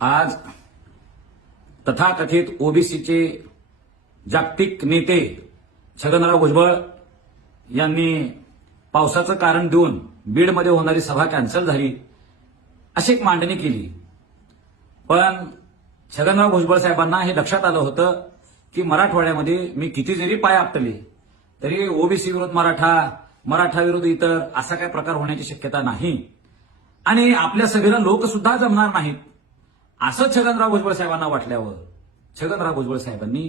आज तथाकथित ओबीसीचे जागतिक नेते छगनराव भुजबळ यांनी पावसाचं कारण देऊन बीडमध्ये होणारी सभा कॅन्सल झाली अशी एक मांडणी केली. पण छगनराव भुजबळ साहेबांना हे लक्षात आलं होतं की मराठवाड्यामध्ये मी किती जरी पाय आपटले तरी ओबीसी विरुद्ध मराठा विरुद्ध इतर असा काही प्रकार होण्याची शक्यता नाही आणि आपल्या सभेला लोक सुद्धा जमणार नाहीत असं छगनराव भुजबळ साहेबांना वाटल्यावर छगनराव भुजबळ साहेबांनी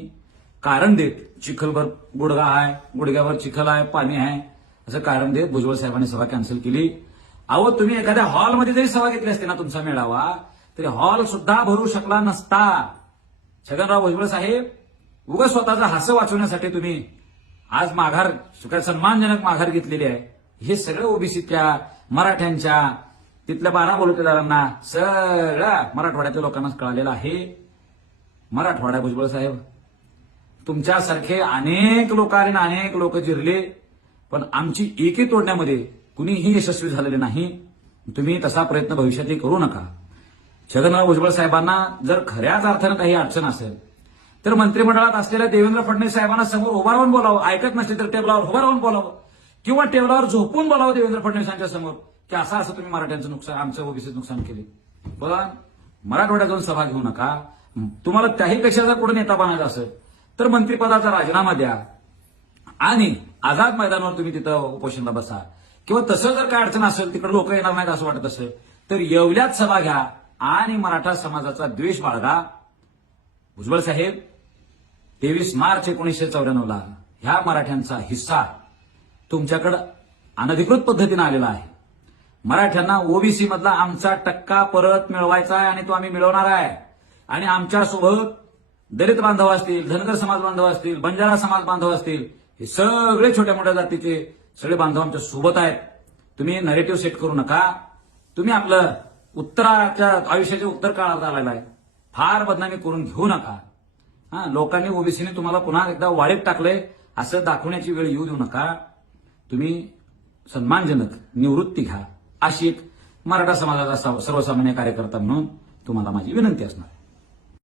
कारण देत चिखलभर गुडघा आहे, गुडघ्यावर चिखल आहे, पाणी आहे असं कारण देत भुजबळ साहेबांनी सभा कॅन्सल केली. अहो तुम्ही एखाद्या हॉलमध्ये जरी सभा घेतली असते ना तुमचा मेळावा तरी हॉल सुद्धा भरू शकला नसता. छगनराव भुजबळ साहेब उगाच स्वतःचं हास्य वाचवण्यासाठी तुम्ही आज माघार सन्मानजनक माघार घेतलेली आहे. हे सगळं ओबीसीच्या मराठ्यांच्या तिथल्या 12 बलुतेदारांना सगळ्या मराठवाड्यातल्या लोकांना कळालेलं आहे. मराठवाडा भुजबळ साहेब तुमच्यासारखे अनेक लोक आले ना अनेक लोक जिरले पण आमची एकी तोडण्यामध्ये कुणीही यशस्वी झालेले नाही. तुम्ही तसा प्रयत्न भविष्यातही करू नका. छगनराव भुजबळ साहेबांना जर खऱ्याच अर्थानं काही अडचण असेल तर मंत्रिमंडळात असलेल्या देवेंद्र फडणवीस साहेबांना समोर उभा राहून बोलावं. ऐकत नसतील तर टेबलावर उभा राहून बोलावं किंवा टेबलावर झोपून बोलावं देवेंद्र फडणवीसांच्या समोर की असं तुम्ही मराठ्यांचं नुकसान आमचं ओबीसीचं नुकसान केले. पण मराठवाड्यात जाऊन सभा घेऊ नका. तुम्हाला त्याहीपेक्षा जर पुढे नेता बनायचं असेल तर मंत्रिपदाचा राजीनामा द्या आणि आझाद मैदानावर तुम्ही तिथं उपोषणाला बसा किंवा तसं जर काय अडचण असेल तिकडे लोक येणार नाहीत असं वाटत असेल तर येवल्यात सभा घ्या आणि मराठा समाजाचा द्वेष बाळगा. भुजबळ साहेब 23 मार्च 1994 ह्या मराठ्यांचा हिस्सा तुमच्याकडे अनधिकृत पद्धतीने आलेला आहे. मराठ्यांना ओबीसी मधला आमचा टक्का परत मिळवायचा आहे आणि तो आम्ही मिळवणार आहे. आणि आमच्यासोबत दलित बांधव असतील, धनगर समाज बांधव असतील, बंजारा समाज बांधव असतील, हे सगळे छोट्या मोठ्या जातीचे सगळे बांधव आमच्या सोबत आहेत. तुम्ही नरेटिव्ह सेट करू नका. तुम्ही आपलं उत्तराच्या आयुष्याच्या उत्तर काळात आलेला आहे. फार बदनामी करून घेऊ नका. लोकांनी ओबीसीने तुम्हाला पुन्हा एकदा वाळीत टाकलंय असं दाखवण्याची वेळ येऊ देऊ नका. तुम्ही सन्मानजनक निवृत्ती घ्या अशी एक मराठा समाजाचा सर्वसामान्य कार्यकर्ता म्हणून तुम्हाला माझी विनंती असणार.